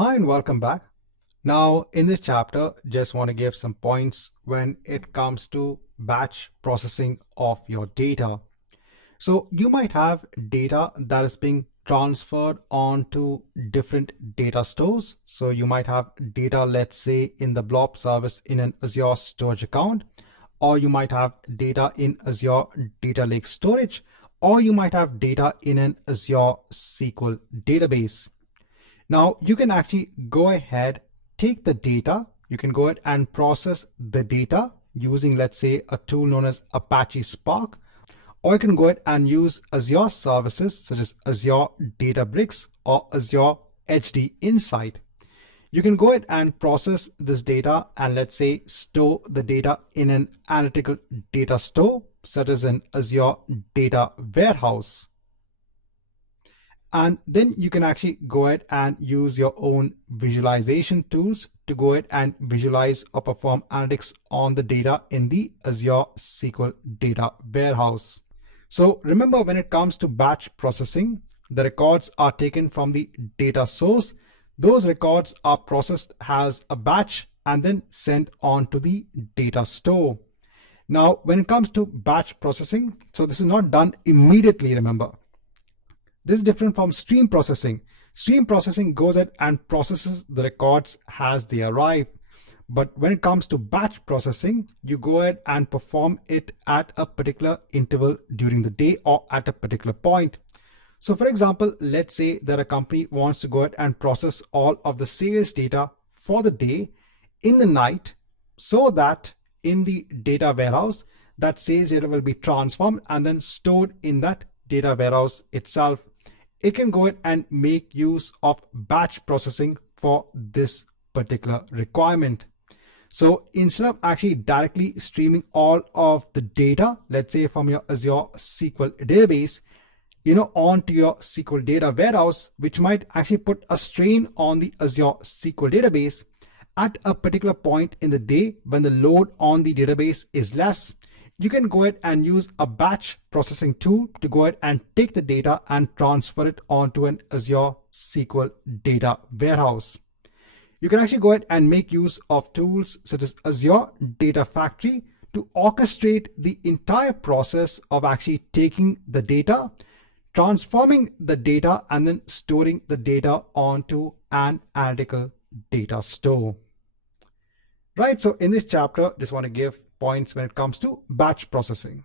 Hi and welcome back. Now in this chapter, just want to give some points when it comes to batch processing of your data. So you might have data that is being transferred onto different data stores. So you might have data, let's say in the blob service in an Azure storage account, or you might have data in Azure Data Lake storage, or you might have data in an Azure SQL database. Now you can actually go ahead, take the data, you can go ahead and process the data using, let's say, a tool known as Apache Spark, or you can go ahead and use Azure services such as Azure Databricks or Azure HD Insight. You can go ahead and process this data and, let's say, store the data in an analytical data store such as an Azure Data Warehouse. And then you can actually go ahead and use your own visualization tools to go ahead and visualize or perform analytics on the data in the Azure SQL Data Warehouse. So remember, when it comes to batch processing, the records are taken from the data source. Those records are processed as a batch and then sent on to the data store. Now, when it comes to batch processing, so this is not done immediately, remember. This is different from stream processing. Stream processing goes ahead and processes the records as they arrive. But when it comes to batch processing, you go ahead and perform it at a particular interval during the day or at a particular point. So for example, let's say that a company wants to go ahead and process all of the sales data for the day in the night, so that in the data warehouse, that sales data will be transformed and then stored in that data warehouse itself. It can go ahead and make use of batch processing for this particular requirement. So instead of actually directly streaming all of the data, let's say from your Azure SQL database, onto your SQL data warehouse, which might actually put a strain on the Azure SQL database at a particular point in the day when the load on the database is less, you can go ahead and use a batch processing tool to go ahead and take the data and transfer it onto an Azure SQL data warehouse. You can actually go ahead and make use of tools such as Azure Data Factory to orchestrate the entire process of actually taking the data, transforming the data, and then storing the data onto an analytical data store. Right, so in this chapter, just want to give points when it comes to batch processing.